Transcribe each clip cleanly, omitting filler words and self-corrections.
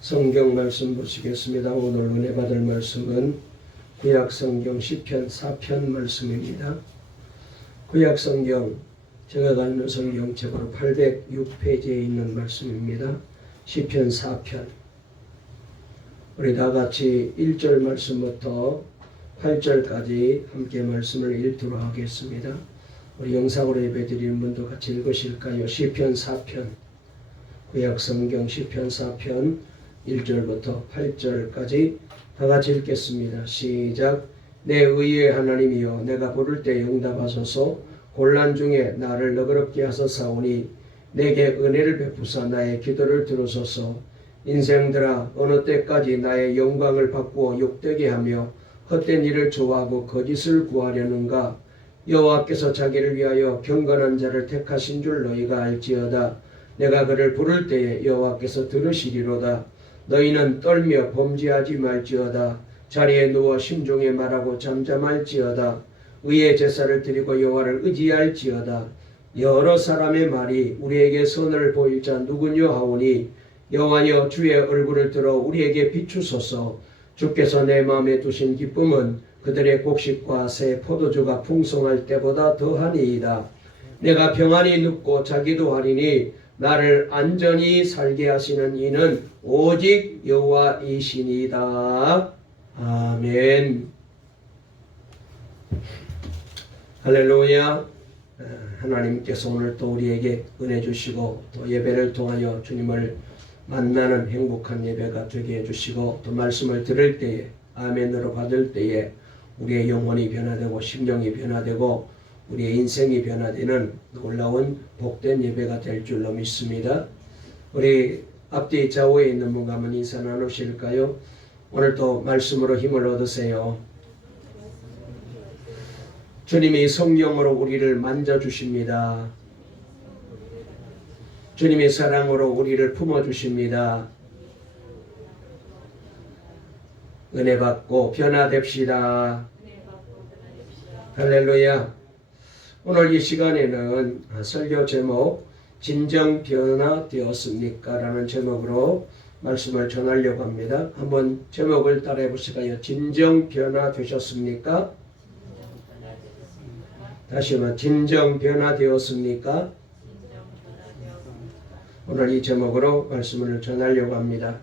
성경 말씀 보시겠습니다. 오늘 은혜 받을 말씀은 구약 성경 시편 4편 말씀입니다. 구약 성경 제가 가지고 성경책으로 806페이지에 있는 말씀입니다. 시편 4편. 우리 다 같이 1절 말씀부터 8절까지 함께 말씀을 읽도록 하겠습니다. 우리 영상으로 예배드리는 분도 같이 읽으실까요? 시편 4편. 구약 성경 시편 4편 1절부터 8절까지 다 같이 읽겠습니다. 시작. 내 의의 하나님이여, 내가 부를 때 응답하소서. 곤란 중에 나를 너그럽게 하소사오니 내게 은혜를 베푸사 나의 기도를 들으소서. 인생들아, 어느 때까지 나의 영광을 바꾸어 욕되게 하며 헛된 일을 좋아하고 거짓을 구하려는가? 여호와께서 자기를 위하여 경건한 자를 택하신 줄 너희가 알지어다. 내가 그를 부를 때에 여호와께서 들으시리로다. 너희는 떨며 범죄하지 말지어다. 자리에 누워 심중에 말하고 잠잠할지어다. 의의 제사를 드리고 여호와를 의지할지어다. 여러 사람의 말이 우리에게 선을 보일 자 누구뇨 하오니 여호와여, 주의 얼굴을 들어 우리에게 비추소서. 주께서 내 마음에 두신 기쁨은 그들의 곡식과 새 포도주가 풍성할 때보다 더하니이다. 내가 평안히 눕고 자기도 하리니 나를 안전히 살게 하시는 이는 오직 여호와이시니이다. 아멘. 할렐루야. 하나님께서 오늘 또 우리에게 은혜 주시고 또 예배를 통하여 주님을 만나는 행복한 예배가 되게 해주시고 또 말씀을 들을 때에 아멘으로 받을 때에 우리의 영혼이 변화되고 심령이 변화되고 우리의 인생이 변화되는 놀라운 복된 예배가 될 줄로 믿습니다. 우리 앞뒤 좌우에 있는 분과 한번 인사 나누실까요? 오늘 또 말씀으로 힘을 얻으세요. 주님이 성령으로 우리를 만져주십니다. 주님의 사랑으로 우리를 품어주십니다. 은혜 받고 변화됩시다. 할렐루야. 오늘 이 시간에는 설교 제목 진정 변화되었습니까? 라는 제목으로 말씀을 전하려고 합니다. 한번 제목을 따라해 보실까요? 진정 변화되셨습니까? 다시 한번 진정 변화되었습니까? 오늘 이 제목으로 말씀을 전하려고 합니다.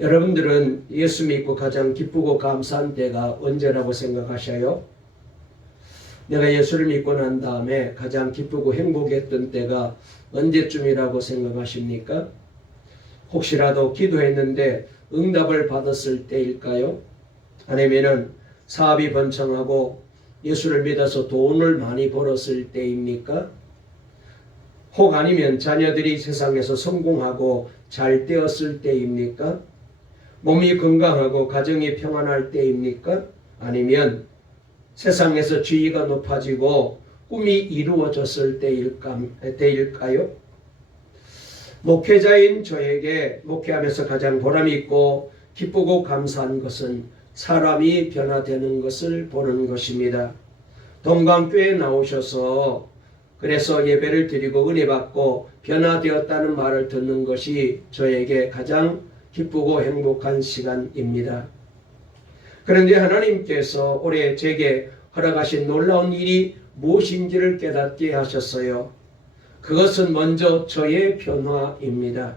여러분들은 예수 믿고 가장 기쁘고 감사한 때가 언제라고 생각하셔요? 내가 예수를 믿고 난 다음에 가장 기쁘고 행복했던 때가 언제쯤이라고 생각하십니까? 혹시라도 기도했는데 응답을 받았을 때일까요? 아니면은 사업이 번창하고 예수를 믿어서 돈을 많이 벌었을 때입니까? 혹 아니면 자녀들이 세상에서 성공하고 잘 되었을 때입니까? 몸이 건강하고 가정이 평안할 때입니까? 아니면 세상에서 지위가 높아지고 꿈이 이루어졌을 때일까요? 목회자인 저에게 목회하면서 가장 보람이 있고 기쁘고 감사한 것은 사람이 변화되는 것을 보는 것입니다. 동강교회에 나오셔서 그래서 예배를 드리고 은혜 받고 변화되었다는 말을 듣는 것이 저에게 가장 기쁘고 행복한 시간입니다. 그런데 하나님께서 올해 제게 허락하신 놀라운 일이 무엇인지를 깨닫게 하셨어요. 그것은 먼저 저의 변화입니다.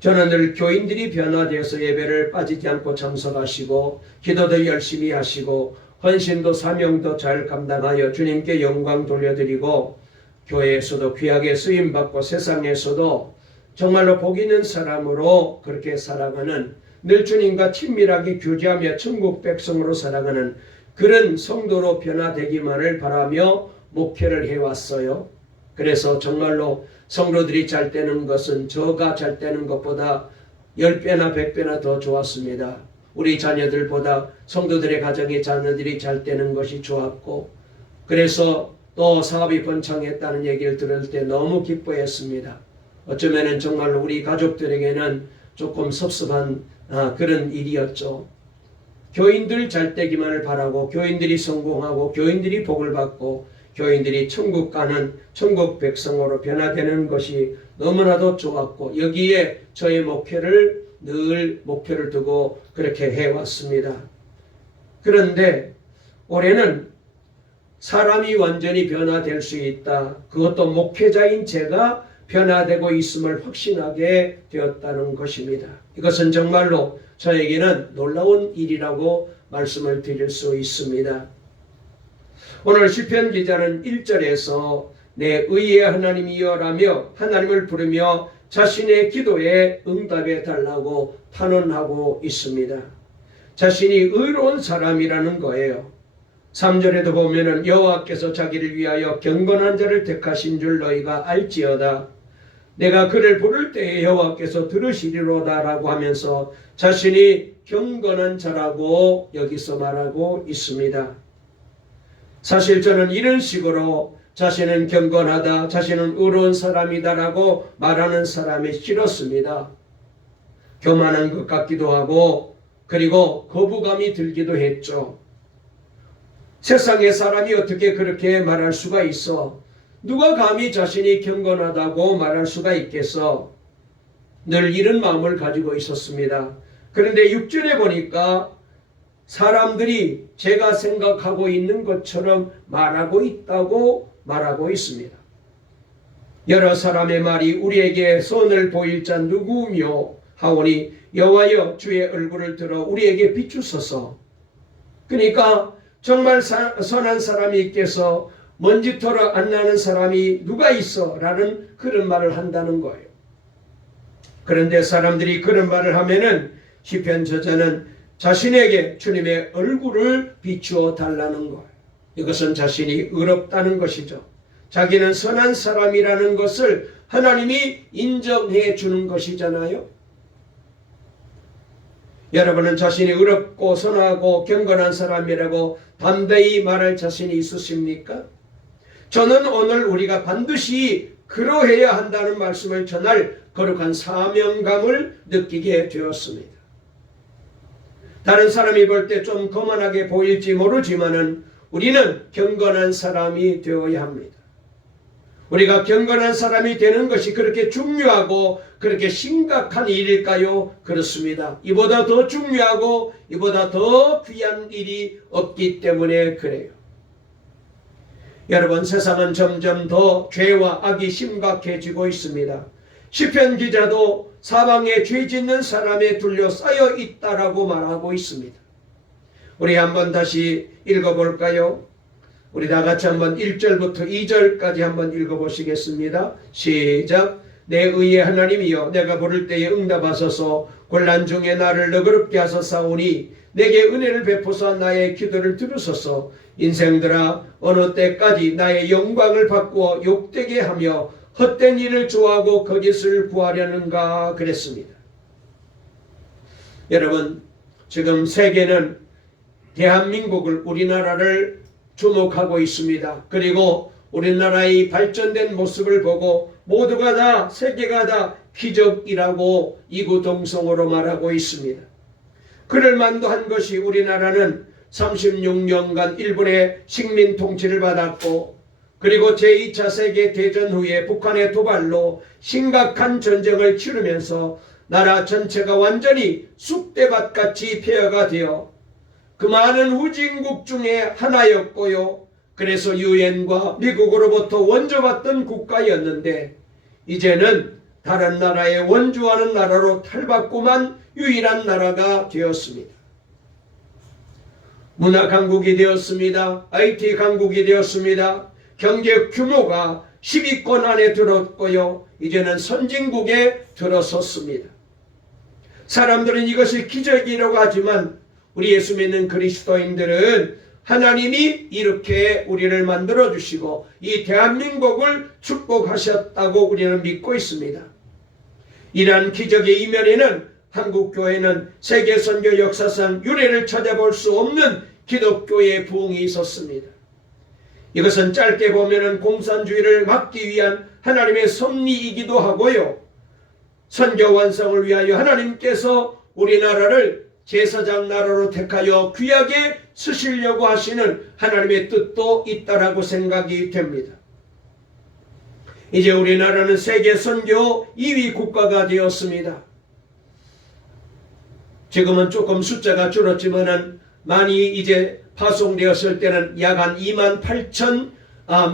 저는 늘 교인들이 변화되어서 예배를 빠지지 않고 참석하시고 기도도 열심히 하시고 헌신도 사명도 잘 감당하여 주님께 영광 돌려드리고 교회에서도 귀하게 쓰임받고 세상에서도 정말로 복 있는 사람으로 그렇게 살아가는, 늘 주님과 친밀하게 교제하며 천국 백성으로 살아가는 그런 성도로 변화되기만을 바라며 목회를 해왔어요. 그래서 정말로 성도들이 잘 되는 것은 저가 잘 되는 것보다 10배나 100배나 더 좋았습니다. 우리 자녀들보다 성도들의 가정의 자녀들이 잘 되는 것이 좋았고, 그래서 또 사업이 번창했다는 얘기를 들을 때 너무 기뻐했습니다. 어쩌면 정말로 우리 가족들에게는 조금 섭섭한 그런 일이었죠. 교인들 잘 되기만을 바라고 교인들이 성공하고 교인들이 복을 받고 교인들이 천국 가는 천국 백성으로 변화되는 것이 너무나도 좋았고 여기에 저의 목표를 늘 목표를 두고 그렇게 해왔습니다. 그런데 올해는 사람이 완전히 변화될 수 있다. 그것도 목회자인 제가 변화되고 있음을 확신하게 되었다는 것입니다. 이것은 정말로 저에게는 놀라운 일이라고 말씀을 드릴 수 있습니다. 오늘 시편 기자는 1절에서 내 의의 하나님이여라며 하나님을 부르며 자신의 기도에 응답해 달라고 탄원하고 있습니다. 자신이 의로운 사람이라는 거예요. 3절에도 보면은 여호와께서 자기를 위하여 경건한 자를 택하신 줄 너희가 알지어다. 내가 그를 부를 때에 여호와께서 들으시리로다 라고 하면서 자신이 경건한 자라고 여기서 말하고 있습니다. 사실 저는 이런 식으로 자신은 경건하다, 자신은 의로운 사람이다 라고 말하는 사람이 싫었습니다. 교만한 것 같기도 하고 그리고 거부감이 들기도 했죠. 세상의 사람이 어떻게 그렇게 말할 수가 있어? 누가 감히 자신이 경건하다고 말할 수가 있겠어? 늘 이런 마음을 가지고 있었습니다. 그런데 6절에 보니까 사람들이 제가 생각하고 있는 것처럼 말하고 있다고 말하고 있습니다. 여러 사람의 말이 우리에게 선을 보일 자 누구며 하오니 여호와여 주의 얼굴을 들어 우리에게 비추소서. 그러니까 정말 선한 사람이 있겠어? 먼지털어 안 나는 사람이 누가 있어? 라는 그런 말을 한다는 거예요. 그런데 사람들이 그런 말을 하면은 시편 저자는 자신에게 주님의 얼굴을 비추어 달라는 거예요. 이것은 자신이 의롭다는 것이죠. 자기는 선한 사람이라는 것을 하나님이 인정해 주는 것이잖아요. 여러분은 자신이 의롭고 선하고 경건한 사람이라고 담대히 말할 자신이 있으십니까? 저는 오늘 우리가 반드시 그러해야 한다는 말씀을 전할 거룩한 사명감을 느끼게 되었습니다. 다른 사람이 볼 때 좀 거만하게 보일지 모르지만은 우리는 경건한 사람이 되어야 합니다. 우리가 경건한 사람이 되는 것이 그렇게 중요하고 그렇게 심각한 일일까요? 그렇습니다. 이보다 더 중요하고 이보다 더 귀한 일이 없기 때문에 그래요. 여러분, 세상은 점점 더 죄와 악이 심각해지고 있습니다. 시편 기자도 사방에 죄 짓는 사람에 둘러싸여 있다라고 말하고 있습니다. 우리 한번 다시 읽어볼까요? 우리 다 같이 한번 1절부터 2절까지 한번 읽어보시겠습니다. 시작. 내 의의 하나님이여 내가 부를 때에 응답하소서. 곤란 중에 나를 너그럽게 하소서오니 내게 은혜를 베푸사 나의 기도를 들으소서. 인생들아 어느 때까지 나의 영광을 바꾸어 욕되게 하며 헛된 일을 좋아하고 거짓을 구하려는가 그랬습니다. 여러분, 지금 세계는 대한민국을 우리나라를 주목하고 있습니다. 그리고 우리나라의 발전된 모습을 보고 모두가 다 세계가 다 기적이라고 이구동성으로 말하고 있습니다. 그럴 만도 한 것이 우리나라는 36년간 일본의 식민 통치를 받았고 그리고 제2차 세계대전 후에 북한의 도발로 심각한 전쟁을 치르면서 나라 전체가 완전히 쑥대밭같이 폐허가 되어 그 많은 후진국 중에 하나였고요. 그래서 유엔과 미국으로부터 원조받던 국가였는데 이제는 다른 나라에 원조하는 나라로 탈바꿈한 유일한 나라가 되었습니다. 문화 강국이 되었습니다. IT 강국이 되었습니다. 경제 규모가 10위권 안에 들었고요. 이제는 선진국에 들어섰습니다. 사람들은 이것이 기적이라고 하지만 우리 예수 믿는 그리스도인들은 하나님이 이렇게 우리를 만들어 주시고 이 대한민국을 축복하셨다고 우리는 믿고 있습니다. 이러한 기적의 이면에는 한국교회는 세계선교 역사상 유례를 찾아볼 수 없는 기독교의 부흥이 있었습니다. 이것은 짧게 보면은 공산주의를 막기 위한 하나님의 섭리이기도 하고요. 선교 완성을 위하여 하나님께서 우리나라를 제사장 나라로 택하여 귀하게 쓰시려고 하시는 하나님의 뜻도 있다라고 생각이 됩니다. 이제 우리나라는 세계 선교 2위 국가가 되었습니다. 지금은 조금 숫자가 줄었지만은 많이 이제 파송되었을 때는 약 한 2만 8천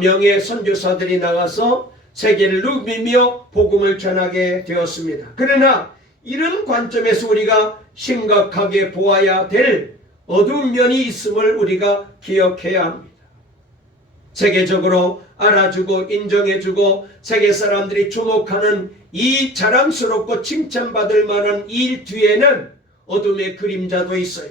명의 선교사들이 나가서 세계를 누비며 복음을 전하게 되었습니다. 그러나 이런 관점에서 우리가 심각하게 보아야 될 어두운 면이 있음을 우리가 기억해야 합니다. 세계적으로 알아주고 인정해주고 세계 사람들이 주목하는 이 자랑스럽고 칭찬받을 만한 일 뒤에는 어둠의 그림자도 있어요.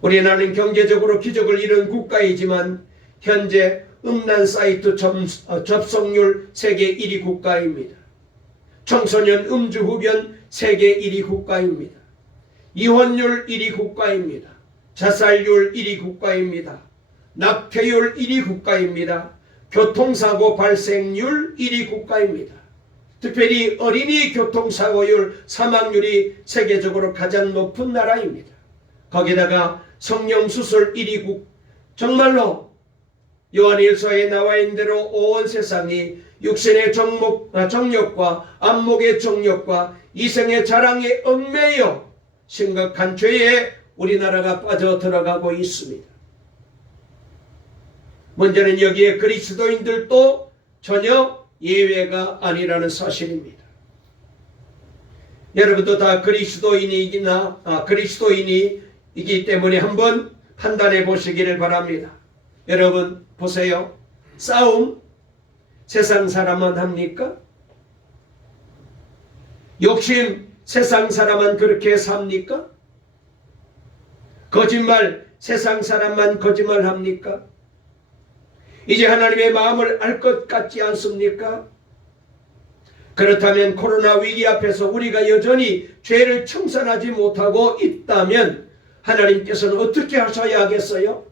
우리나라는 경제적으로 기적을 이룬 국가이지만 현재 음란 사이트 접속률 세계 1위 국가입니다. 청소년 음주 흡연 세계 1위 국가입니다. 이혼율 1위 국가입니다. 자살률 1위 국가입니다. 낙태율 1위 국가입니다. 교통사고 발생률 1위 국가입니다. 특별히 어린이 교통사고율 사망률이 세계적으로 가장 높은 나라입니다. 거기다가 성령수술 1위 국, 정말로 요한일서에 나와 있는 대로 온 세상이 육신의 정욕과 안목의 정욕과 이생의 자랑에 얽매여 심각한 죄에 우리나라가 빠져 들어가고 있습니다. 문제는 여기에 그리스도인들도 전혀 예외가 아니라는 사실입니다. 여러분도 다 그리스도인이기 때문에 한번 판단해 보시기를 바랍니다. 여러분 보세요. 싸움 세상 사람만 합니까? 욕심 세상 사람만 그렇게 삽니까? 거짓말 세상 사람만 거짓말합니까? 이제 하나님의 마음을 알 것 같지 않습니까? 그렇다면 코로나 위기 앞에서 우리가 여전히 죄를 청산하지 못하고 있다면 하나님께서는 어떻게 하셔야 하겠어요?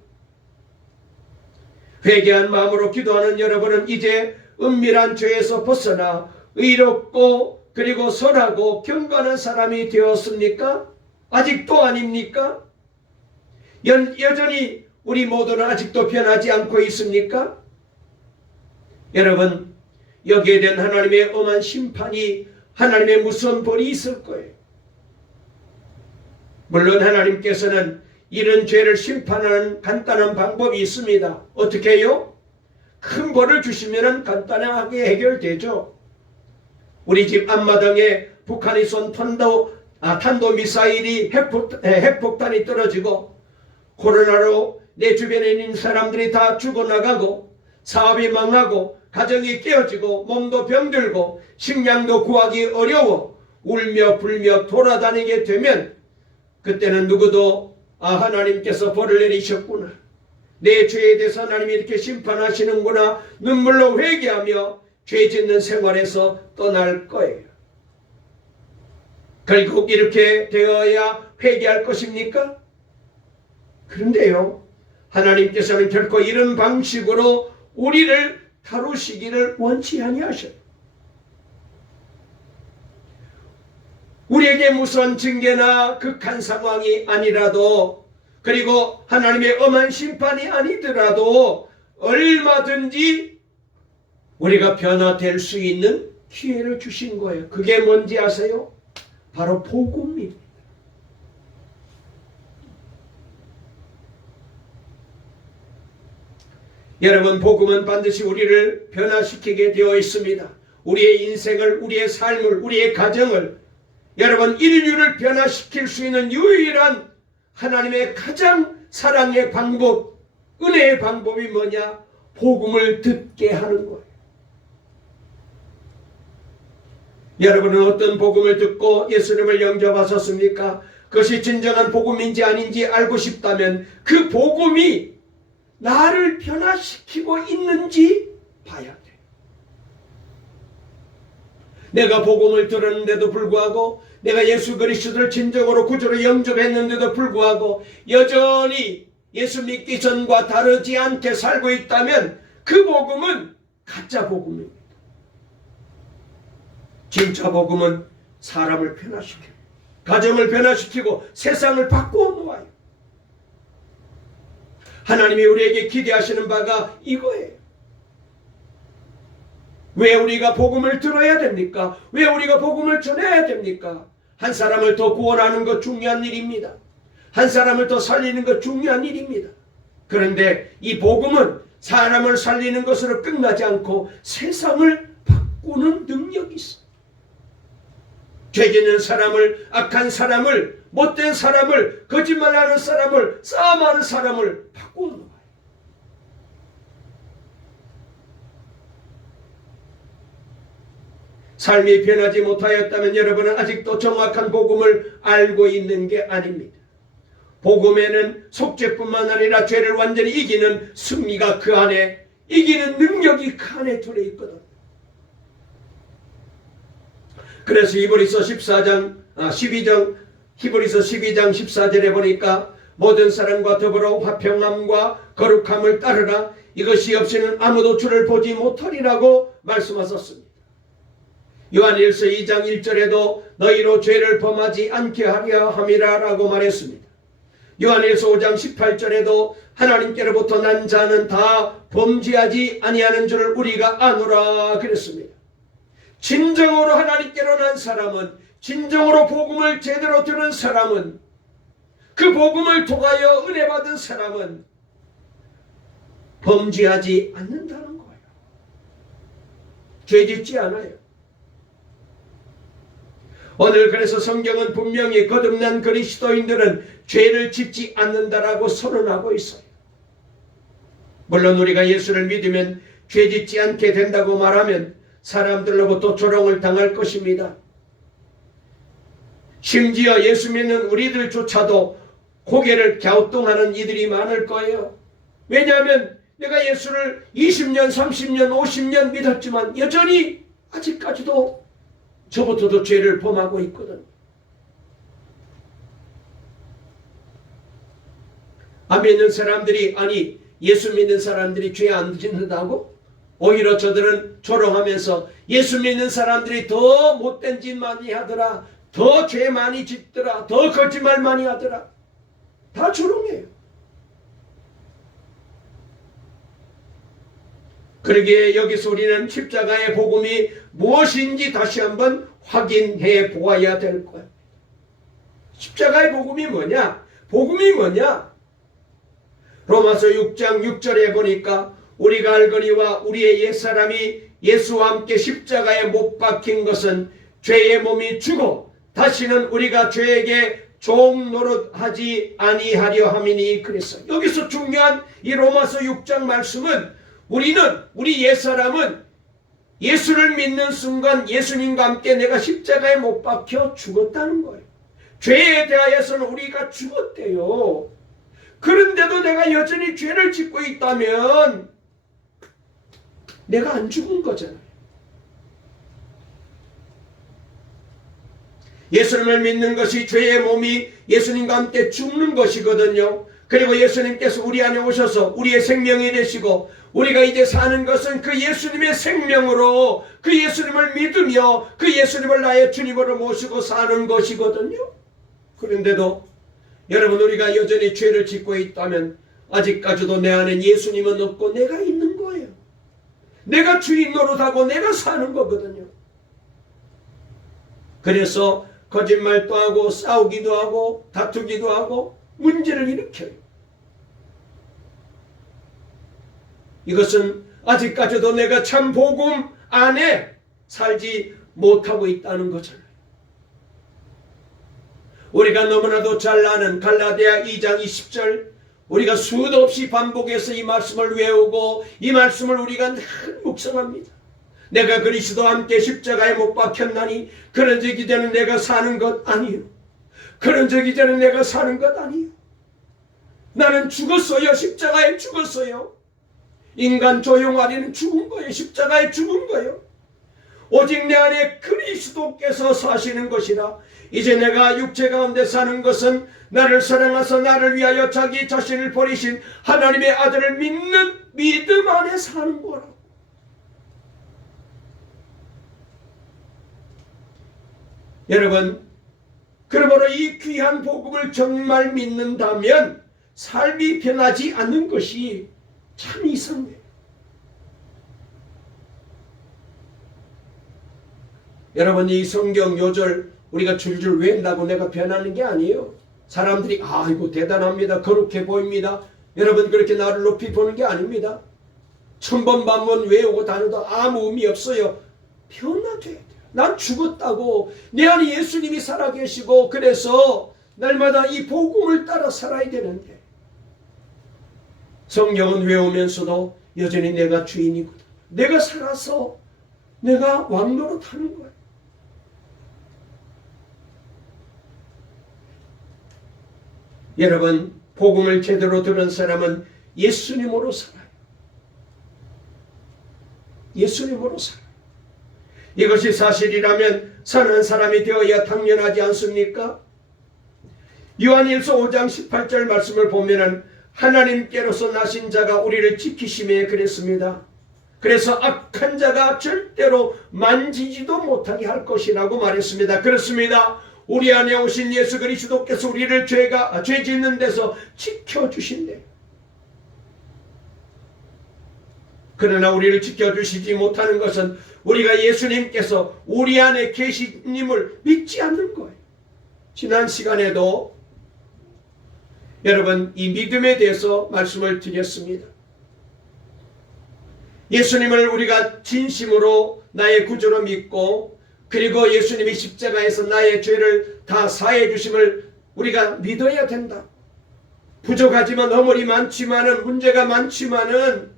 회개한 마음으로 기도하는 여러분은 이제 은밀한 죄에서 벗어나 의롭고 그리고 선하고 경건한 사람이 되었습니까? 아직도 아닙니까? 여전히 우리 모두는 아직도 변하지 않고 있습니까? 여러분, 여기에 대한 하나님의 엄한 심판이, 하나님의 무서운 벌이 있을 거예요. 물론 하나님께서는 이런 죄를 심판하는 간단한 방법이 있습니다. 어떻게 해요? 큰 벌을 주시면 간단하게 해결되죠. 우리 집 앞마당에 북한이 쏜 탄도미사일이 핵폭탄이 떨어지고 코로나로 내 주변에 있는 사람들이 다 죽어나가고 사업이 망하고 가정이 깨어지고 몸도 병들고 식량도 구하기 어려워 울며 불며 돌아다니게 되면 그때는 누구도 하나님께서 벌을 내리셨구나, 내 죄에 대해서 하나님이 이렇게 심판하시는구나 눈물로 회개하며 죄 짓는 생활에서 떠날 거예요. 결국 이렇게 되어야 회개할 것입니까? 그런데요, 하나님께서는 결코 이런 방식으로 우리를 다루시기를 원치 아니하셔요. 우리에게 무서운 징계나 극한 상황이 아니라도, 그리고 하나님의 엄한 심판이 아니더라도 얼마든지 우리가 변화될 수 있는 기회를 주신 거예요. 그게 뭔지 아세요? 바로 복음입니다. 여러분, 복음은 반드시 우리를 변화시키게 되어 있습니다. 우리의 인생을, 우리의 삶을, 우리의 가정을, 여러분, 인류를 변화시킬 수 있는 유일한 하나님의 가장 사랑의 방법, 은혜의 방법이 뭐냐? 복음을 듣게 하는 거예요. 여러분은 어떤 복음을 듣고 예수님을 영접하셨습니까? 그것이 진정한 복음인지 아닌지 알고 싶다면 그 복음이 나를 변화시키고 있는지 봐야 돼. 내가 복음을 들었는데도 불구하고, 내가 예수 그리스도를 진정으로 구주로 영접했는데도 불구하고 여전히 예수 믿기 전과 다르지 않게 살고 있다면 그 복음은 가짜 복음입니다. 진짜 복음은 사람을 변화시켜요. 가정을 변화시키고 세상을 바꾸어 놓아요. 하나님이 우리에게 기대하시는 바가 이거예요. 왜 우리가 복음을 들어야 됩니까? 왜 우리가 복음을 전해야 됩니까? 한 사람을 더 구원하는 것 중요한 일입니다. 한 사람을 더 살리는 것 중요한 일입니다. 그런데 이 복음은 사람을 살리는 것으로 끝나지 않고 세상을 바꾸는 능력이 있어요. 죄짓는 사람을, 악한 사람을, 못된 사람을, 거짓말하는 사람을, 싸움하는 사람을 바꾸는 거예요. 삶이 변하지 못하였다면 여러분은 아직도 정확한 복음을 알고 있는 게 아닙니다. 복음에는 속죄뿐만 아니라 죄를 완전히 이기는 승리가 그 안에, 이기는 능력이 그 안에 들어있거든. 그래서 히브리서 12장 14절에 보니까 모든 사람과 더불어 화평함과 거룩함을 따르라. 이것이 없이는 아무도 주를 보지 못하리라고 말씀하셨습니다. 요한일서 2장 1절에도 너희로 죄를 범하지 않게 하려 함이라 라고 말했습니다. 요한일서 5장 18절에도 하나님께로부터 난 자는 다 범죄하지 아니하는 줄을 우리가 아노라 그랬습니다. 진정으로 하나님께로 난 사람은, 진정으로 복음을 제대로 들은 사람은, 그 복음을 통하여 은혜 받은 사람은 범죄하지 않는다는 거예요. 죄짓지 않아요. 오늘 그래서 성경은 분명히 거듭난 그리스도인들은 죄를 짓지 않는다라고 선언하고 있어요. 물론 우리가 예수를 믿으면 죄짓지 않게 된다고 말하면 사람들로부터 조롱을 당할 것입니다. 심지어 예수 믿는 우리들조차도 고개를 갸우뚱하는 이들이 많을 거예요. 왜냐하면 내가 예수를 20년, 30년, 50년 믿었지만 여전히 아직까지도 저부터도 죄를 범하고 있거든. 안 믿는 사람들이, 아니 예수 믿는 사람들이 죄 안 짓는다고? 오히려 저들은 조롱하면서 예수 믿는 사람들이 더 못된 짓 많이 하더라, 더 죄 많이 짓더라, 더 거짓말 많이 하더라. 다 조롱해요. 그러기에 여기서 우리는 십자가의 복음이 무엇인지 다시 한번 확인해 보아야 될 거예요. 십자가의 복음이 뭐냐? 복음이 뭐냐? 로마서 6장 6절에 보니까 우리가 알거니와 우리의 옛사람이 예수와 함께 십자가에 못 박힌 것은 죄의 몸이 죽어 다시는 우리가 죄에게 종 노릇하지 아니하려 함이니 그랬어요. 여기서 중요한 이 로마서 6장 말씀은 우리 옛사람은 예수를 믿는 순간 예수님과 함께 내가 십자가에 못 박혀 죽었다는 거예요. 죄에 대하여서는 우리가 죽었대요. 그런데도 내가 여전히 죄를 짓고 있다면 내가 안 죽은 거잖아요. 예수님을 믿는 것이 죄의 몸이 예수님과 함께 죽는 것이거든요. 그리고 예수님께서 우리 안에 오셔서 우리의 생명이 되시고 우리가 이제 사는 것은 그 예수님의 생명으로 그 예수님을 믿으며 그 예수님을 나의 주님으로 모시고 사는 것이거든요. 그런데도 여러분, 우리가 여전히 죄를 짓고 있다면 아직까지도 내 안에 예수님은 없고 내가 있는 거예요. 내가 주인 노릇하고 내가 사는 거거든요. 그래서 거짓말도 하고 싸우기도 하고 다투기도 하고 문제를 일으켜요. 이것은 아직까지도 내가 참 복음 안에 살지 못하고 있다는 거잖아요. 우리가 너무나도 잘 아는 갈라디아 2장 20절, 우리가 수도 없이 반복해서 이 말씀을 외우고 이 말씀을 우리가 늘 묵상합니다. 내가 그리스도와 함께 십자가에 못 박혔나니 그런즉 이제는 내가 사는 것 아니요, 그런즉 이제는 내가 사는 것 아니요. 나는 죽었어요. 십자가에 죽었어요. 인간 조용하리는 죽은 거예요. 십자가에 죽은 거예요. 오직 내 안에 그리스도께서 사시는 것이라. 이제 내가 육체 가운데 사는 것은 나를 사랑하사 나를 위하여 자기 자신을 버리신 하나님의 아들을 믿는 믿음 안에 사는 거라. 여러분, 그러므로 이 귀한 복음을 정말 믿는다면 삶이 변하지 않는 것이 참 이상해요. 여러분, 이 성경 요절 우리가 줄줄 외운다고 내가 변하는 게 아니에요. 사람들이 아이고 대단합니다, 거룩해 보입니다, 여러분 그렇게 나를 높이 보는 게 아닙니다. 천번 만번 외우고 다녀도 아무 의미 없어요. 변화돼야 돼요. 난 죽었다고, 내 안에 예수님이 살아계시고 그래서 날마다 이 복음을 따라 살아야 되는데, 성경은 외우면서도 여전히 내가 주인이거든, 내가 살아서 내가 왕노릇하는 거예요. 여러분, 복음을 제대로 들은 사람은 예수님으로 살아요. 예수님으로 살아요. 이것이 사실이라면 선한 사람이 되어야 당연하지 않습니까? 요한일서 5장 18절 말씀을 보면은 하나님께로서 나신 자가 우리를 지키심에 그랬습니다. 그래서 악한 자가 절대로 만지지도 못하게 할 것이라고 말했습니다. 그렇습니다. 우리 안에 오신 예수 그리스도께서 우리를 죄 짓는 데서 지켜주신대요. 그러나 우리를 지켜주시지 못하는 것은 우리가 예수님께서 우리 안에 계시님을 믿지 않는 거예요. 지난 시간에도 여러분 이 믿음에 대해서 말씀을 드렸습니다. 예수님을 우리가 진심으로 나의 구주로 믿고, 그리고 예수님이 십자가에서 나의 죄를 다 사해 주심을 우리가 믿어야 된다. 부족하지만 허물이 많지만은, 문제가 많지만은,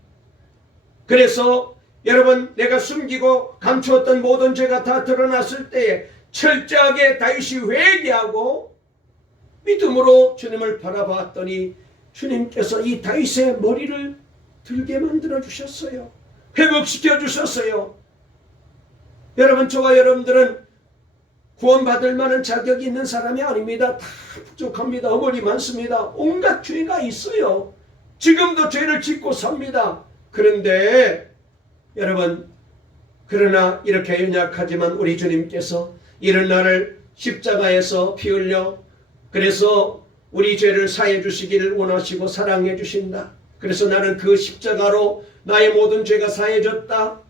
그래서 여러분 내가 숨기고 감추었던 모든 죄가 다 드러났을 때에 철저하게 다시 회개하고 믿음으로 주님을 바라봤더니 주님께서 이 다윗의 머리를 들게 만들어 주셨어요. 회복시켜 주셨어요. 여러분, 저와 여러분들은 구원받을 만한 자격이 있는 사람이 아닙니다. 다 부족합니다. 허물이 많습니다. 온갖 죄가 있어요. 지금도 죄를 짓고 삽니다. 그런데 여러분, 그러나 이렇게 연약하지만 우리 주님께서 이런 날을 십자가에서 피 흘려 그래서 우리 죄를 사해 주시기를 원하시고 사랑해 주신다. 그래서 나는 그 십자가로 나의 모든 죄가 사해졌다.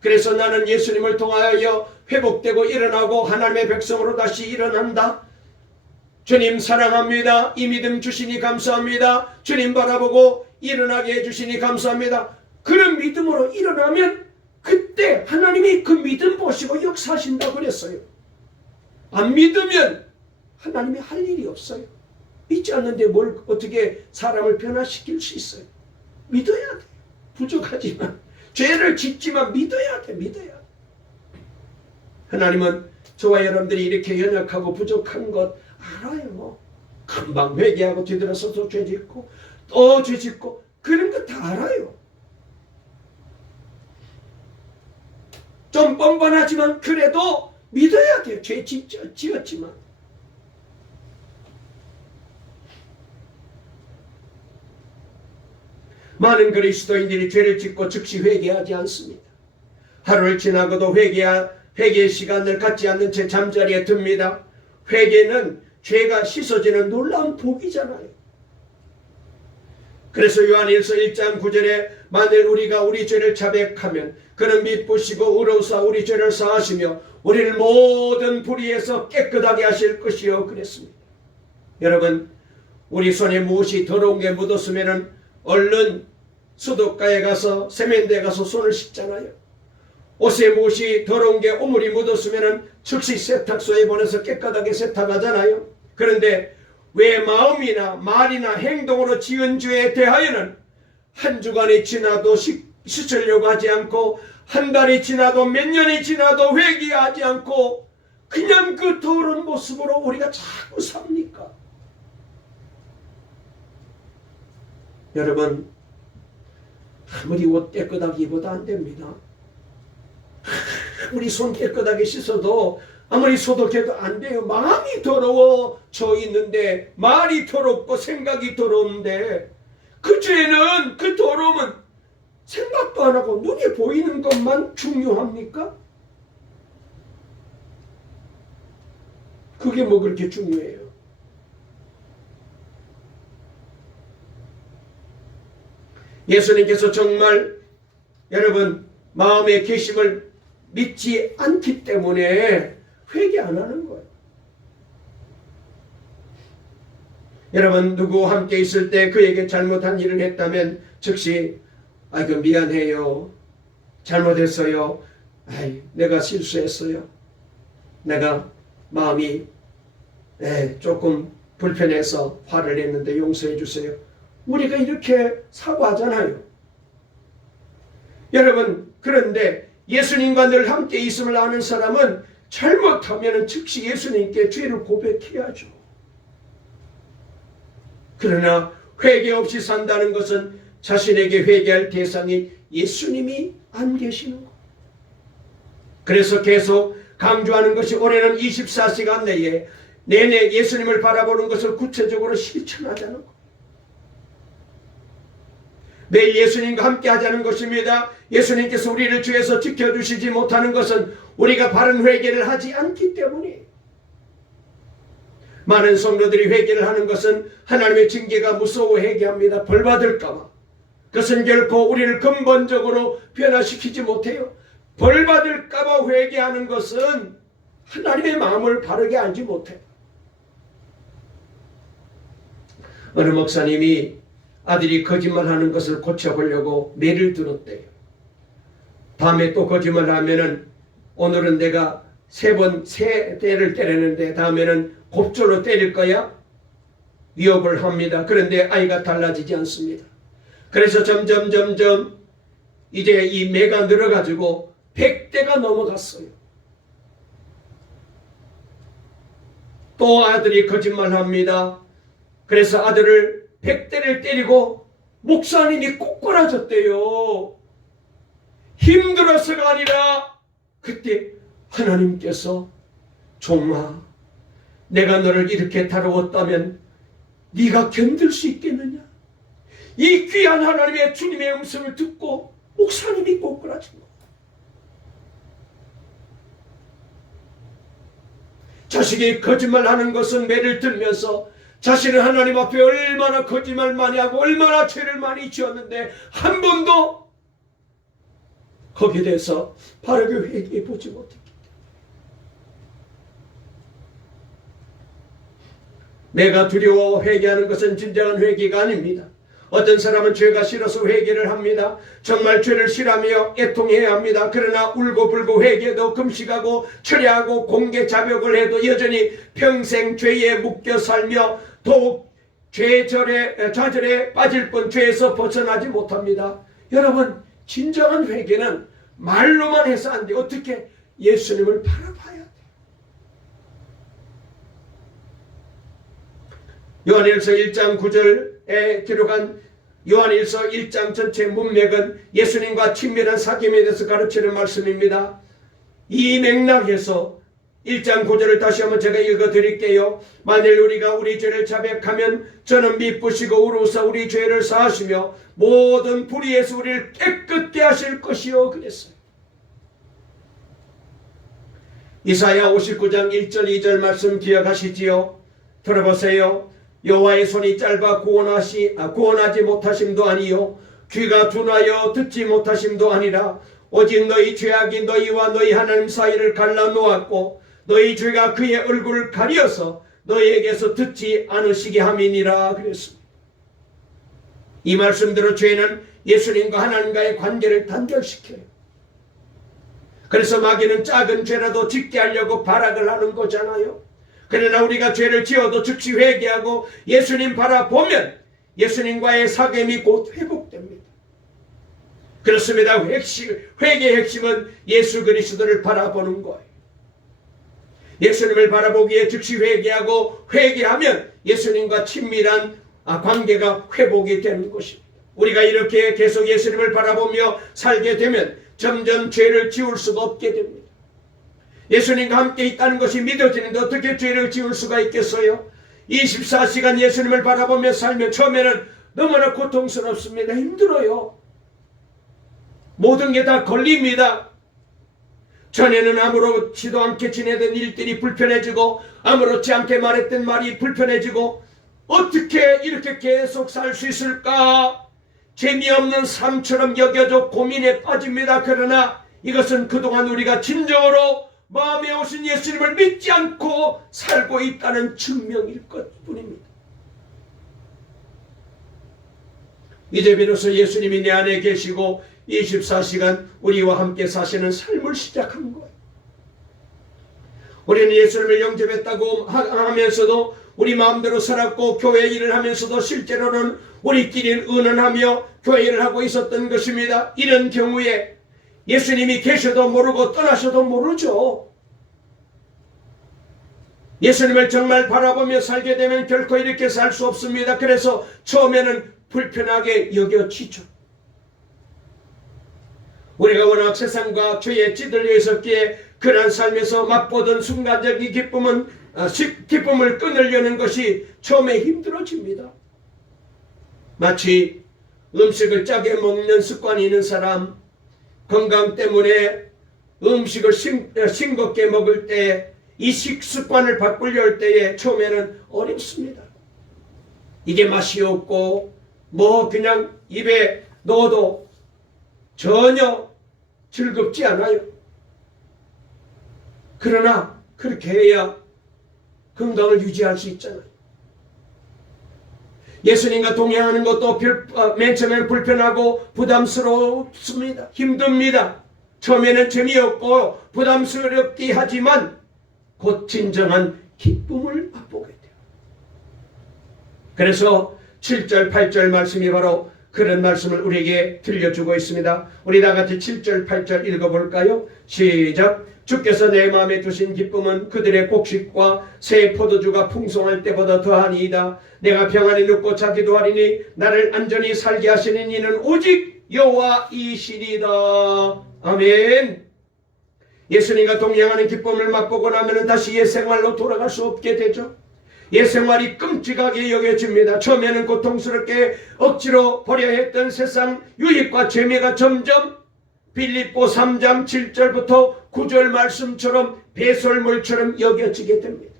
그래서 나는 예수님을 통하여 회복되고 일어나고 하나님의 백성으로 다시 일어난다. 주님 사랑합니다. 이 믿음 주시니 감사합니다. 주님 바라보고 일어나게 해주시니 감사합니다. 그런 믿음으로 일어나면 그때 하나님이 그 믿음 보시고 역사하신다고 그랬어요. 안 믿으면 하나님이 할 일이 없어요. 믿지 않는데 뭘 어떻게 사람을 변화시킬 수 있어요? 믿어야 돼. 부족하지만, 죄를 짓지만 믿어야 돼. 믿어야 돼. 하나님은 저와 여러분들이 이렇게 연약하고 부족한 것 알아요. 금방 회개하고 뒤돌아서서 죄 짓고 또 죄 짓고 그런 거 다 알아요. 좀 뻔뻔하지만 그래도 믿어야 돼요. 죄 지었지만. 많은 그리스도인들이 죄를 짓고 즉시 회개하지 않습니다. 하루를 지나고도 회개의 시간을 갖지 않는 채 잠자리에 듭니다. 회개는 죄가 씻어지는 놀라운 복이잖아요. 그래서 요한일서 1장 9절에 만일 우리가 우리 죄를 자백하면 그는 미쁘시고 의로우사 우리 죄를 사하시며 우리를 모든 불의에서 깨끗하게 하실 것이요 그랬습니다. 여러분, 우리 손에 무엇이 더러운 게 묻었으면 얼른 수도가에 가서 세면대에 가서 손을 씻잖아요. 옷에 무엇이 더러운 게 오물이 묻었으면 즉시 세탁소에 보내서 깨끗하게 세탁하잖아요. 그런데 왜 마음이나 말이나 행동으로 지은 죄에 대하여는 한 주간이 지나도 씻으려고 하지 않고 한 달이 지나도 몇 년이 지나도 회개하지 않고 그냥 그 더러운 모습으로 우리가 자꾸 삽니까? 여러분, 아무리 옷 깨끗하게 입어도 안 됩니다. 아무리 손 깨끗하게 씻어도 아무리 소독해도 안 돼요. 마음이 더러워져 있는데, 말이 더럽고 생각이 더러운데, 그 죄는, 그 더러움은 생각도 안 하고 눈에 보이는 것만 중요합니까? 그게 뭐 그렇게 중요해요? 예수님께서 정말 여러분 마음의 계심을 믿지 않기 때문에 회개 안 하는 거예요. 여러분 누구와 함께 있을 때 그에게 잘못한 일을 했다면 즉시 그 미안해요. 잘못했어요. 내가 실수했어요. 내가 마음이 조금 불편해서 화를 냈는데 용서해 주세요. 우리가 이렇게 사과하잖아요. 여러분 그런데 예수님과 늘 함께 있음을 아는 사람은 잘못하면 즉시 예수님께 죄를 고백해야죠. 그러나 회개 없이 산다는 것은 자신에게 회개할 대상이 예수님이 안 계시는 것. 그래서 계속 강조하는 것이 올해는 24시간 내내 예수님을 바라보는 것을 구체적으로 실천하자는 것. 매일 예수님과 함께 하자는 것입니다. 예수님께서 우리를 죄에서 지켜주시지 못하는 것은 우리가 바른 회개를 하지 않기 때문이에요. 많은 성도들이 회개를 하는 것은 하나님의 징계가 무서워 회개합니다. 벌 받을까 봐. 그것은 결코 우리를 근본적으로 변화시키지 못해요. 벌 받을까 봐 회개하는 것은 하나님의 마음을 바르게 알지 못해요. 어느 목사님이 아들이 거짓말하는 것을 고쳐보려고 매를 들었대요. 다음에 또 거짓말하면은 오늘은 내가 세 대를 때리는데 다음에는 곱절로 때릴 거야? 위협을 합니다. 그런데 아이가 달라지지 않습니다. 그래서 점점 이제 이 매가 늘어가지고 100대가 넘어갔어요. 또 아들이 거짓말합니다. 그래서 아들을 100대를 때리고 목사님이 꼬꾸라졌대요. 힘들어서가 아니라 그때 하나님께서 종아 내가 너를 이렇게 다루었다면 네가 견딜 수 있겠느냐? 이 귀한 하나님의 주님의 음성을 듣고 목사님이 꼬꾸라진 거. 자식이 거짓말하는 것은 매를 들면서 자신은 하나님 앞에 얼마나 거짓말 많이 하고 얼마나 죄를 많이 지었는데 한 번도 거기에 대해서 바르게 회개해 보지 못했기 때문에 내가 두려워 회개하는 것은 진정한 회개가 아닙니다. 어떤 사람은 죄가 싫어서 회개를 합니다. 정말 죄를 싫어하며 애통해야 합니다. 그러나 울고불고 회개도 금식하고 철회하고 공개 자백을 해도 여전히 평생 죄에 묶여 살며 더욱 좌절에 빠질 뿐 죄에서 벗어나지 못합니다. 여러분 진정한 회개는 말로만 해서 안 돼. 어떻게? 예수님을 바라봐야 돼. 요한일서 1장 9절에 기록한 요한일서 1장 전체 문맥은 예수님과 친밀한 사귐에 대해서 가르치는 말씀입니다. 이 맥락에서 1장 9절을 다시 한번 제가 읽어드릴게요. 만일 우리가 우리 죄를 자백하면 저는 미쁘시고 의로우사 우리 죄를 사하시며 모든 불의에서 우리를 깨끗게 하실 것이요 그랬어요. 이사야 59장 1절 2절 말씀 기억하시지요? 들어보세요. 여호와의 손이 짧아 구원하지 못하심도 아니요 귀가 둔하여 듣지 못하심도 아니라 오직 너희 죄악이 너희와 너희 하나님 사이를 갈라놓았고 너희 죄가 그의 얼굴을 가려서 너희에게서 듣지 않으시게 함이니라 그랬습니다. 이 말씀대로 죄는 예수님과 하나님과의 관계를 단절시켜요. 그래서 마귀는 작은 죄라도 짓게 하려고 발악을 하는 거잖아요. 그러나 우리가 죄를 지어도 즉시 회개하고 예수님 바라보면 예수님과의 사귐이 곧 회복됩니다. 그렇습니다. 회개의 핵심은 예수 그리스도를 바라보는 거예요. 예수님을 바라보기에 즉시 회개하고 회개하면 예수님과 친밀한 관계가 회복이 되는 것입니다. 우리가 이렇게 계속 예수님을 바라보며 살게 되면 점점 죄를 지울 수가 없게 됩니다. 예수님과 함께 있다는 것이 믿어지는데 어떻게 죄를 지울 수가 있겠어요? 24시간 예수님을 바라보며 살면 처음에는 너무나 고통스럽습니다. 힘들어요. 모든 게 다 걸립니다. 전에는 아무렇지도 않게 지내던 일들이 불편해지고 아무렇지 않게 말했던 말이 불편해지고 어떻게 이렇게 계속 살 수 있을까? 재미없는 삶처럼 여겨져 고민에 빠집니다. 그러나 이것은 그동안 우리가 진정으로 마음에 오신 예수님을 믿지 않고 살고 있다는 증명일 것뿐입니다. 이제 비로소 예수님이 내 안에 계시고 24시간 우리와 함께 사시는 삶을 시작한 거예요. 우리는 예수님을 영접했다고 하면서도 우리 마음대로 살았고 교회 일을 하면서도 실제로는 우리끼리 의논하며 교회 일을 하고 있었던 것입니다. 이런 경우에 예수님이 계셔도 모르고 떠나셔도 모르죠. 예수님을 정말 바라보며 살게 되면 결코 이렇게 살 수 없습니다. 그래서 처음에는 불편하게 여겨지죠. 우리가 워낙 세상과 죄에 찌들려 있었기에 그러한 삶에서 맛보던 순간적인 기쁨을 끊으려는 것이 처음에 힘들어집니다. 마치 음식을 짜게 먹는 습관이 있는 사람, 건강 때문에 음식을 싱겁게 먹을 때 이 식습관을 바꾸려 할 때에 처음에는 어렵습니다. 이게 맛이 없고 그냥 입에 넣어도 전혀 즐겁지 않아요. 그러나 그렇게 해야 건강을 유지할 수 있잖아요. 예수님과 동행하는 것도 맨 처음에는 불편하고 부담스럽습니다. 힘듭니다. 처음에는 재미없고 부담스럽게 하지만 곧 진정한 기쁨을 맛보게 돼요. 그래서 7절, 8절 말씀이 바로 그런 말씀을 우리에게 들려주고 있습니다. 우리 다 같이 7절, 8절 읽어볼까요? 시작! 주께서 내 마음에 두신 기쁨은 그들의 곡식과 새 포도주가 풍성할 때보다 더하니이다. 내가 평안히 눕고 자기도 하리니 나를 안전히 살게 하시는 이는 오직 여호와이시리이다. 아멘. 예수님과 동행하는 기쁨을 맛보고 나면 다시 옛생활로 돌아갈 수 없게 되죠. 옛생활이 끔찍하게 여겨집니다. 처음에는 고통스럽게 억지로 버려야 했던 세상 유익과 재미가 점점 빌립보 3장 7절부터 9절 말씀처럼 배설물처럼 여겨지게 됩니다.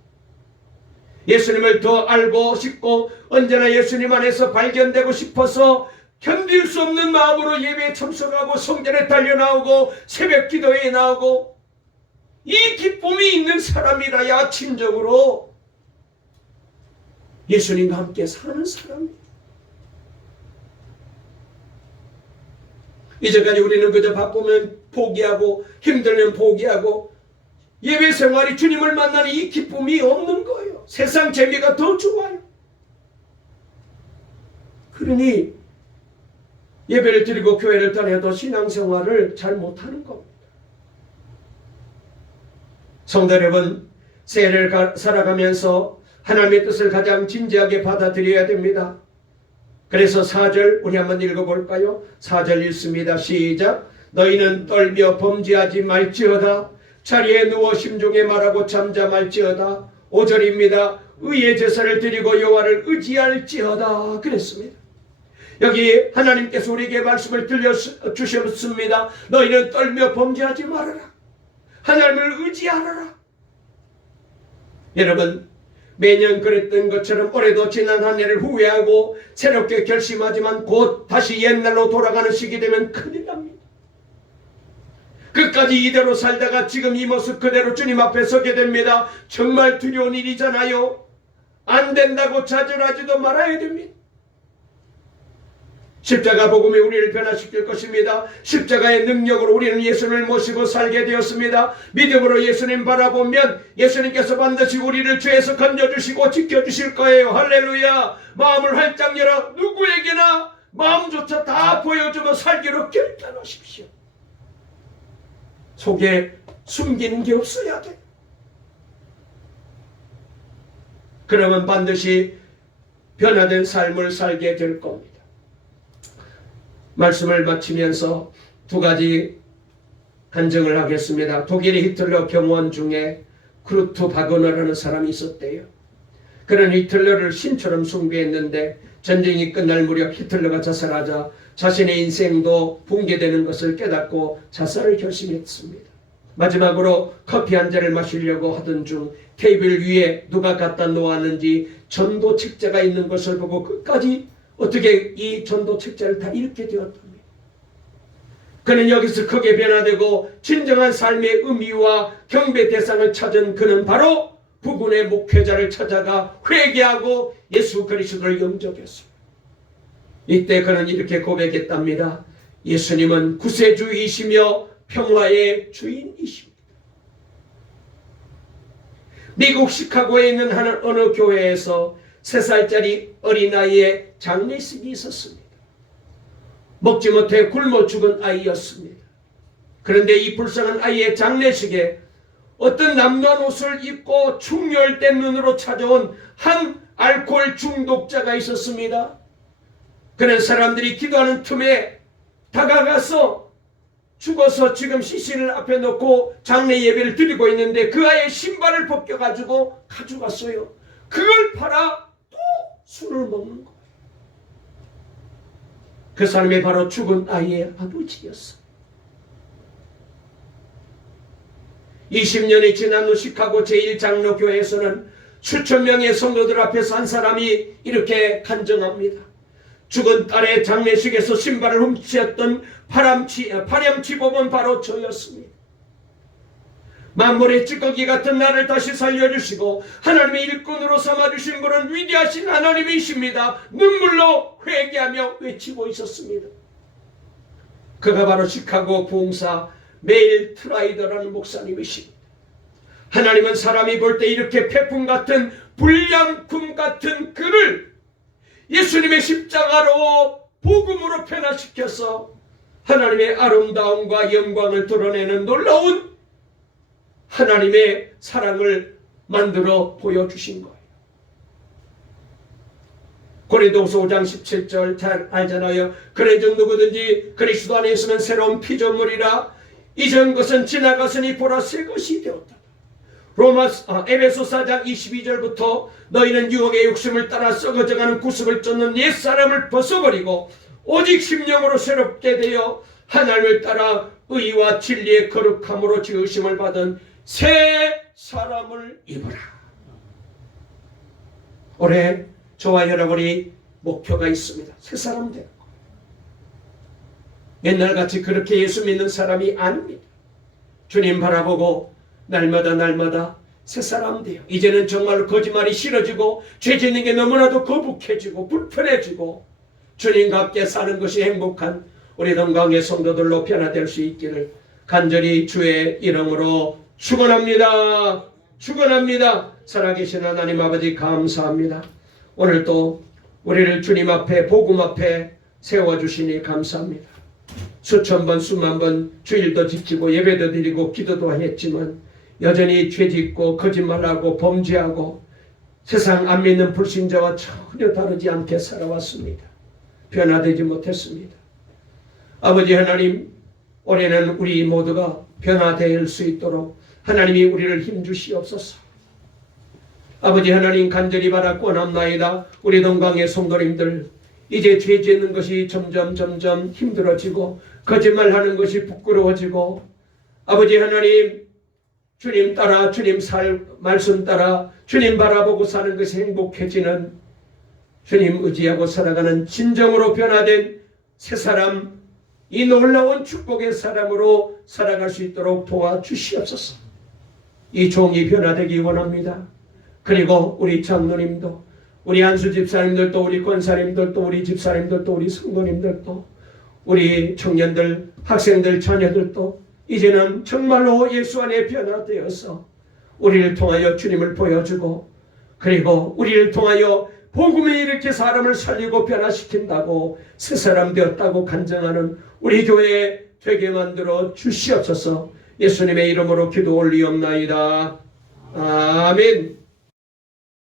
예수님을 더 알고 싶고 언제나 예수님 안에서 발견되고 싶어서 견딜 수 없는 마음으로 예배에 참석하고 성전에 달려나오고 새벽 기도회에 나오고 이 기쁨이 있는 사람이라야 진정으로 예수님과 함께 사는 사람이에요. 이제까지 우리는 그저 바쁘면 포기하고 힘들면 포기하고 예배 생활이 주님을 만나는 이 기쁨이 없는 거예요. 세상 재미가 더 좋아요. 그러니 예배를 드리고 교회를 다녀도 신앙생활을 잘 못하는 겁니다. 성도 여러분, 새해를 살아가면서 하나님의 뜻을 가장 진지하게 받아들여야 됩니다. 그래서 4절 우리 한번 읽어볼까요? 4절 읽습니다. 시작! 너희는 떨며 범죄하지 말지어다. 자리에 누워 심중에 말하고 잠잠할지어다. 5절입니다. 의의 제사를 드리고 여호와를 의지할지어다. 그랬습니다. 여기 하나님께서 우리에게 말씀을 들려주셨습니다. 너희는 떨며 범죄하지 말아라. 하나님을 의지하라. 여러분, 매년 그랬던 것처럼 올해도 지난 한 해를 후회하고 새롭게 결심하지만 곧 다시 옛날로 돌아가는 시기 되면 큰일 납니다. 끝까지 이대로 살다가 지금 이 모습 그대로 주님 앞에 서게 됩니다. 정말 두려운 일이잖아요. 안 된다고 좌절하지도 말아야 됩니다. 십자가 복음이 우리를 변화시킬 것입니다. 십자가의 능력으로 우리는 예수님을 모시고 살게 되었습니다. 믿음으로 예수님 바라보면 예수님께서 반드시 우리를 죄에서 건져주시고 지켜주실 거예요. 할렐루야. 마음을 활짝 열어 누구에게나 마음조차 다 보여주며 살기로 결단하십시오. 속에 숨기는 게 없어야 돼. 그러면 반드시 변화된 삶을 살게 될 겁니다. 말씀을 마치면서 두 가지 간증을 하겠습니다. 독일의 히틀러 경호원 중에 크루트 바그너라는 사람이 있었대요. 그는 히틀러를 신처럼 숭배했는데 전쟁이 끝날 무렵 히틀러가 자살하자 자신의 인생도 붕괴되는 것을 깨닫고 자살을 결심했습니다. 마지막으로 커피 한 잔을 마시려고 하던 중 테이블 위에 누가 갖다 놓았는지 전도 책자가 있는 것을 보고 끝까지 어떻게 이 전도 책자를 다 읽게 되었답니다. 그는 여기서 크게 변화되고 진정한 삶의 의미와 경배 대상을 찾은 그는 바로 부군의 목회자를 찾아가 회개하고 예수 그리스도를 영접했습니다. 이때 그는 이렇게 고백했답니다. 예수님은 구세주이시며 평화의 주인이십니다. 미국 시카고에 있는 어느 교회에서 3살짜리 어린아이의 장례식이 있었습니다. 먹지 못해 굶어 죽은 아이였습니다. 그런데 이 불쌍한 아이의 장례식에 어떤 남루한 옷을 입고 충혈된 눈으로 찾아온 한 알코올 중독자가 있었습니다. 그는 사람들이 기도하는 틈에 다가가서 죽어서 지금 시신을 앞에 놓고 장례 예배를 드리고 있는데 그 아이의 신발을 벗겨가지고 가져갔어요. 그걸 팔아 또 술을 먹는 거예요. 그 사람이 바로 죽은 아이의 아버지였어. 20년이 지난 후 시카고 제1장로교회에서는 수천 명의 성도들 앞에서 한 사람이 이렇게 간증합니다. 죽은 딸의 장례식에서 신발을 훔쳤던 파렴치범은 바로 저였습니다. 만물의 찌꺼기 같은 나를 다시 살려주시고 하나님의 일꾼으로 삼아주신 분은 위대하신 하나님이십니다. 눈물로 회개하며 외치고 있었습니다. 그가 바로 시카고 부흥사 메일 트라이더라는 목사님이십니다. 하나님은 사람이 볼 때 이렇게 폐품 같은 불량품 같은 그를 예수님의 십자가로 복음으로 변화시켜서 하나님의 아름다움과 영광을 드러내는 놀라운 하나님의 사랑을 만들어 보여주신 거예요. 고린도후서 5장 17절 잘 알잖아요. 그런즉 누구든지 그리스도 안에 있으면 새로운 피조물이라 이전 것은 지나갔으니 보라 새 것이 되었다. 에베소 4장 22절부터 너희는 유혹의 욕심을 따라 썩어져가는 구습을 쫓는 옛사람을 벗어버리고 오직 심령으로 새롭게 되어 하나님을 따라 의와 진리의 거룩함으로 지으심을 받은 새 사람을 입어라. 올해 저와 여러분이 목표가 있습니다. 새 사람 되는 거예요. 옛날같이 그렇게 예수 믿는 사람이 아닙니다. 주님 바라보고 날마다 새 사람 돼요. 이제는 정말 거짓말이 싫어지고 죄 짓는 게 너무나도 거북해지고 불편해지고 주님과 함께 사는 것이 행복한 우리 동강의 성도들로 변화될 수 있기를 간절히 주의 이름으로 축원합니다. 축원합니다. 살아계신 하나님 아버지 감사합니다. 오늘 또 우리를 주님 앞에 복음 앞에 세워주시니 감사합니다. 수천 번 수만 번 주일도 지키고 예배도 드리고 기도도 했지만 여전히 죄짓고 거짓말하고 범죄하고 세상 안 믿는 불신자와 전혀 다르지 않게 살아왔습니다. 변화되지 못했습니다. 아버지 하나님, 올해는 우리 모두가 변화될 수 있도록 하나님이 우리를 힘주시옵소서. 아버지 하나님 간절히 바라 권합나이다. 우리 동강의 성도님들 이제 죄 짓는 것이 점점 힘들어지고 거짓말하는 것이 부끄러워지고 아버지 하나님 주님 따라 주님 말씀 따라 주님 바라보고 사는 것이 행복해지는 주님 의지하고 살아가는 진정으로 변화된 새 사람, 이 놀라운 축복의 사람으로 살아갈 수 있도록 도와주시옵소서. 이 종이 변화되기 원합니다. 그리고 우리 장로님도 우리 한수 집사님들도 우리 권사님들도 우리 집사님들도 우리 성도님들도 우리 청년들 학생들 자녀들도 이제는 정말로 예수 안에 변화되어서 우리를 통하여 주님을 보여주고 그리고 우리를 통하여 복음이 이렇게 사람을 살리고 변화시킨다고 새 사람 되었다고 간증하는 우리 교회 되게 만들어 주시옵소서. 예수님의 이름으로 기도 올리옵나이다. 아멘.